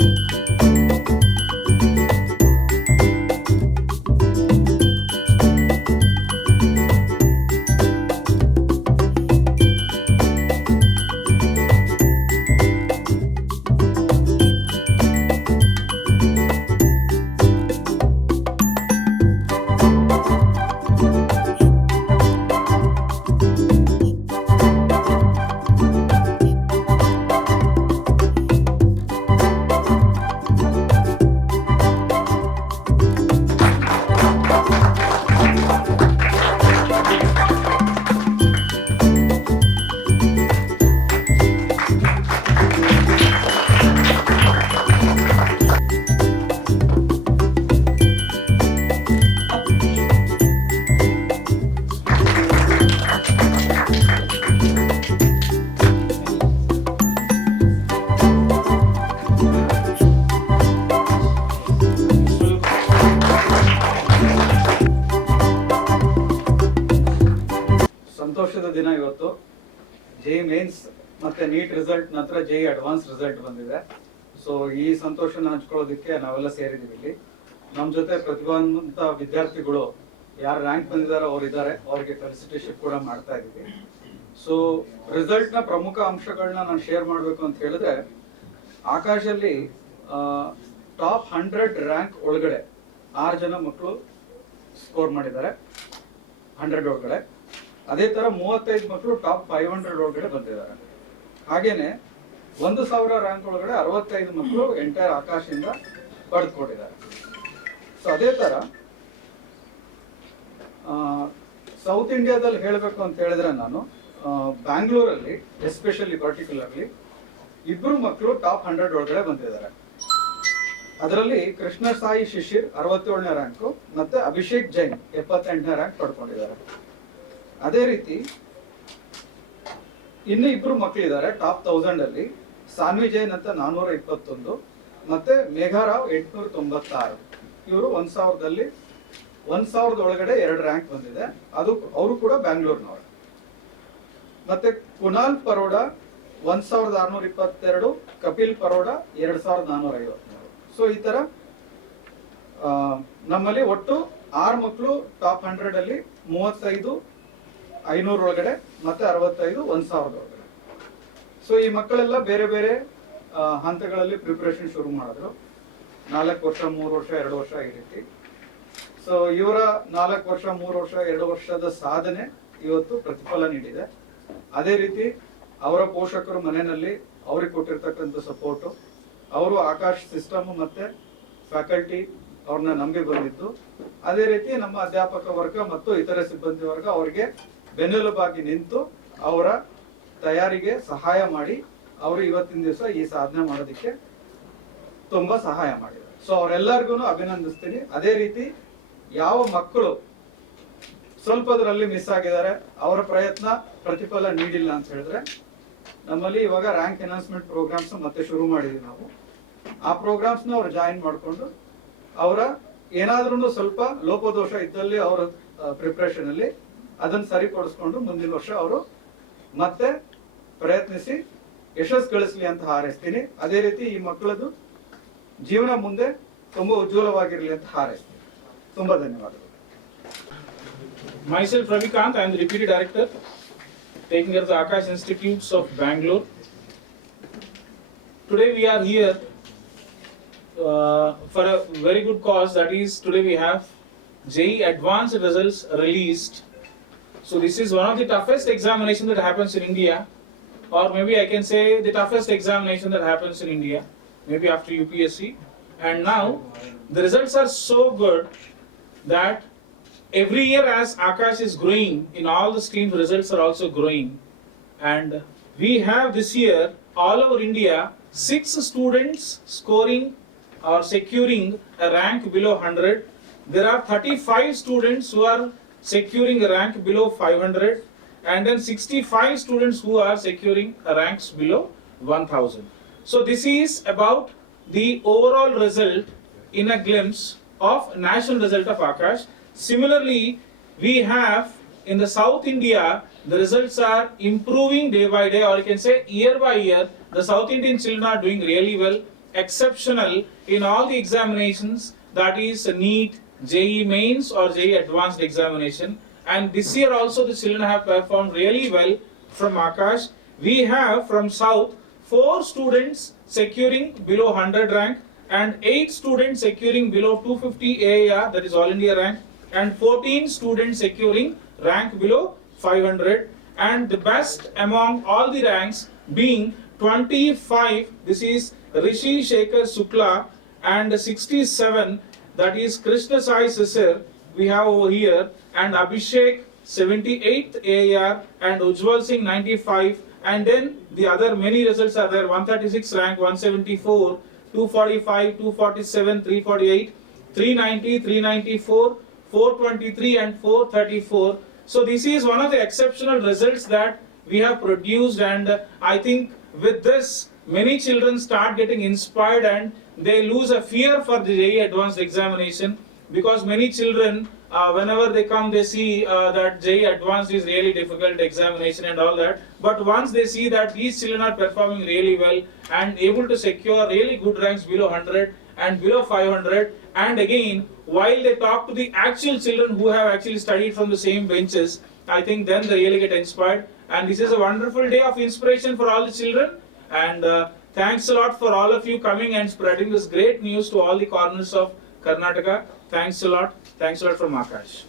you ದಿನ ಇವತ್ತು JEE mains ಮತ್ತೆ ನೀಟ್ ರಿಸಲ್ಟ್ ನಂತರ ಜೆ ಅಡ್ವಾನ್ಸ್ ರಿಸಲ್ಟ್ ಬಂದಿದೆ ಸೊ ಈ ಸಂತೋಷನ ಹಂಚ್ಕೊಳ್ಳೋದಕ್ಕೆ ನಾವೆಲ್ಲ ಸೇರಿದ್ದೀವಿ ಇಲ್ಲಿ ನಮ್ಮ ಜೊತೆ ಪ್ರತಿಭಾವಂತ ವಿದ್ಯಾರ್ಥಿಗಳು ಯಾರು ರ್ಯಾಂಕ್ ಬಂದಿದಾರೋ ಅವ್ರು ಇದ್ದಾರೆ ಅವ್ರಿಗೆ ಫೆಲಿಸಿಟೇಷನ್ ಕೂಡ ಮಾಡ್ತಾ ಇದ್ದೀವಿ ಸೊ ರಿಸಲ್ಟ್ ನ ಪ್ರಮುಖ ಅಂಶಗಳನ್ನ ನಾನು ಶೇರ್ ಮಾಡಬೇಕು ಅಂತ ಹೇಳಿದ್ರೆ ಆಕಾಶಲ್ಲಿ ಟಾಪ್ ಹಂಡ್ರೆಡ್ ರ್ಯಾಂಕ್ ಒಳಗಡೆ ಆರು ಜನ ಮಕ್ಕಳು ಸ್ಕೋರ್ ಮಾಡಿದ್ದಾರೆ ಹಂಡ್ರೆಡ್ ಒಳಗಡೆ ಅದೇ ತರ ಮೂವತ್ತೈದು ಮಕ್ಕಳು ಟಾಪ್ ಫೈವ್ ಹಂಡ್ರೆಡ್ ಒಳಗಡೆ ಬಂದಿದ್ದಾರೆ ಹಾಗೇನೆ ಒಂದು ಸಾವಿರ ರ್ಯಾಂಕ್ ಒಳಗಡೆ ಅರವತ್ತೈದು ಮಕ್ಕಳು ಎಂಟೈರ್ ಆಕಾಶದಿಂದ ಪಡೆದುಕೊಂಡಿದ್ದಾರೆ ಸೊ ಅದೇ ತರ ಸೌತ್ ಇಂಡಿಯಾದಲ್ಲಿ ಹೇಳಬೇಕು ಅಂತ ಹೇಳಿದ್ರೆ ನಾನು ಬ್ಯಾಂಗ್ಳೂರಲ್ಲಿ ಎಸ್ಪೆಷಲಿ ಪರ್ಟಿಕ್ಯುಲರ್ಲಿ ಇಬ್ರು ಮಕ್ಕಳು ಟಾಪ್ ಹಂಡ್ರೆಡ್ ಒಳಗಡೆ ಬಂದಿದ್ದಾರೆ ಅದರಲ್ಲಿ ಕೃಷ್ಣ ಸಾಯಿ ಶಿಶಿರ್ ಅರವತ್ತೇಳನೇ ರ್ಯಾಂಕು ಮತ್ತೆ ಅಭಿಷೇಕ್ ಜೈನ್ ಎಪ್ಪತ್ತೆಂಟನೇ ರ್ಯಾಂಕ್ ಪಡ್ಕೊಂಡಿದ್ದಾರೆ ಅದೇ ರೀತಿ ಇನ್ನು ಇಬ್ರು ಮಕ್ಕಳಿದ್ದಾರೆ ಟಾಪ್ ತೌಸಂಡ್ ಅಲ್ಲಿ ಸಾನ್ವಿ ಜೈನ್ ಅಂತ ನಾನೂರ ಇಪ್ಪತ್ತೊಂದು ಮತ್ತೆ ಮೇಘಾರಾವ್ ಎಂಟುನೂರ ತೊಂಬತ್ತಾರು ಇವರು ಒಂದ್ ಸಾವಿರದಲ್ಲಿ ಒಂದ್ ಸಾವಿರದ ಒಳಗಡೆ ಎರಡು ರ್ಯಾಂಕ್ ಬಂದಿದೆ ಅದು ಅವರು ಕೂಡ ಬ್ಯಾಂಗ್ಳೂರ್ನವರು ಮತ್ತೆ ಕುನಾಲ್ ಪರೋಡ ಒಂದ್ ಸಾವಿರದ ಆರ್ನೂರ ಇಪ್ಪತ್ತೆರಡು ಕಪಿಲ್ ಪರೋಡ ಎರಡ್ ಸಾವಿರದ ನಾನ್ನೂರ ಐವತ್ಮೂರು ಸೊ ಈ ತರ ನಮ್ಮಲ್ಲಿ ಒಟ್ಟು ಆರು ಮಕ್ಕಳು ಟಾಪ್ ಹಂಡ್ರೆಡ್ ಅಲ್ಲಿ ಮೂವತ್ತೈದು ಒಳಗಡೆ ಮತ್ತೆ ಅರವತ್ತೈದು ಒಂದ್ ಸಾವಿರದ ಒಳಗಡೆ ಸೊ ಈ ಮಕ್ಕಳೆಲ್ಲ ಬೇರೆ ಬೇರೆ ಹಂತಗಳಲ್ಲಿ ಪ್ರಿಪರೇಷನ್ ಶುರು ಮಾಡಿದ್ರು ನಾಲ್ಕು ವರ್ಷ ಮೂರು ವರ್ಷ ಎರಡು ವರ್ಷ ಈ ರೀತಿ ಸೊ ಇವರ ನಾಲ್ಕು ವರ್ಷ ಮೂರು ವರ್ಷ ಎರಡು ವರ್ಷದ ಸಾಧನೆ ಇವತ್ತು ಪ್ರತಿಫಲ ನೀಡಿದೆ ಅದೇ ರೀತಿ ಅವರ ಪೋಷಕರು ಮನೆಯಲ್ಲಿ ಅವ್ರಿಗೆ ಕೊಟ್ಟಿರ್ತಕ್ಕಂಥ ಸಪೋರ್ಟು ಅವರು ಆಕಾಶ್ ಸಿಸ್ಟಮ್ ಮತ್ತೆ ಫ್ಯಾಕಲ್ಟಿ ಅವ್ರನ್ನ ನಂಬಿ ಬಂದಿತ್ತು ಅದೇ ರೀತಿ ನಮ್ಮ ಅಧ್ಯಾಪಕ ವರ್ಗ ಮತ್ತು ಇತರ ಸಿಬ್ಬಂದಿ ವರ್ಗ ಅವರಿಗೆ ಬೆನ್ನೆಲುಬಾಗಿ ನಿಂತು ಅವರ ತಯಾರಿಗೆ ಸಹಾಯ ಮಾಡಿ ಅವರು ಇವತ್ತಿನ ದಿವಸ ಈ ಸಾಧನೆ ಮಾಡೋದಕ್ಕೆ ತುಂಬಾ ಸಹಾಯ ಮಾಡಿದ್ದಾರೆ ಸೊ ಅವರೆಲ್ಲರಿಗೂ ಅಭಿನಂದಿಸ್ತೀನಿ ಅದೇ ರೀತಿ ಯಾವ ಮಕ್ಕಳು ಸ್ವಲ್ಪದರಲ್ಲಿ ಮಿಸ್ ಆಗಿದ್ದಾರೆ ಅವರ ಪ್ರಯತ್ನ ಪ್ರತಿಫಲ ನೀಡಿಲ್ಲ ಅಂತ ಹೇಳಿದ್ರೆ ನಮ್ಮಲ್ಲಿ ಇವಾಗ ರ್ಯಾಂಕ್ ಎನೌನ್ಸ್ಮೆಂಟ್ ಪ್ರೋಗ್ರಾಮ್ಸ್ ಮತ್ತೆ ಶುರು ಮಾಡಿದ್ವಿ ನಾವು ಆ ಪ್ರೋಗ್ರಾಮ್ಸ್ನ ಅವ್ರು ಜಾಯಿನ್ ಮಾಡಿಕೊಂಡು ಅವರ ಏನಾದ್ರೂ ಸ್ವಲ್ಪ ಲೋಪದೋಷ ಇದ್ದಲ್ಲಿ ಅವರ ಪ್ರಿಪ್ರೇಷನ್ ಅಲ್ಲಿ ಸರಿಪಡಿಸ್ಕೊಂಡು ಮುಂದಿನ ವರ್ಷ ಅವರು ಮತ್ತೆ ಪ್ರಯತ್ನಿಸಿ ಯಶಸ್ ಗಳಿಸಲಿ ಅಂತ ಹಾರೈಸ್ತೀನಿ ಅದೇ ರೀತಿ ಈ ಮಕ್ಕಳದ್ದು ಜೀವನ ಮುಂದೆ ತುಂಬಾ ಉಜ್ವಲವಾಗಿರಲಿ ಅಂತ ಹಾರೈಸ್ತೀನಿ ತುಂಬಾ ಧನ್ಯವಾದಗಳು ಮೈಸೂರು ರವಿಕಾಂತ್ ಐ ಐನ್ ರಿಪೀಟಿ director taking Aakash institutes of Bangalore today we are here for very good cause that is today we JEE advance results released So this is one of the toughest examination that happens in India or maybe I can say the toughest examination that happens in India, maybe after UPSC. And now the results are so good that every year as Akash is growing, in all the streams results are also growing. And we have this year all over India six students scoring or securing a rank below 100. There are 35 students who are securing rank below 500 and then 65 students who are securing ranks below 1000. So this is about the overall result in a glimpse of national result of Akash. Similarly, we have in the South India, the results are improving day by day or you can say year by year. The South Indian children are doing really well, exceptional in all the examinations that is NEET, JE mains or JE advanced examination. And this year also the children have performed really well from Akash. We have from South four students securing below 100 rank and eight students securing below 250 AAR that is All India rank and 14 students securing rank below 500 and the best among all the ranks being 25 this is Rishi Shekhar Sukla and 67 that is Krishna Sai Sisir, we have over here, and Abhishek 78th AR and Ujwal Singh 95, and then the other many results are there 136 rank, 174, 245, 247, 348, 390, 394, 423, and 434. So, this is one of the exceptional results that we have produced, and I think with this, many children start getting inspired and they lose a fear for the JEE advanced examination because many children, uh, whenever they come, they see uh, that JEE advanced is really difficult examination and all that. But once they see that these children are performing really well and able to secure really good ranks below 100 and below 500, and again, while they talk to the actual children who have actually studied from the same benches, I think then they really get inspired. And this is a wonderful day of inspiration for all the children. And uh, Thanks a lot for all of you coming and spreading this great news to all the corners of Karnataka. Thanks a lot. Thanks a lot from Akash.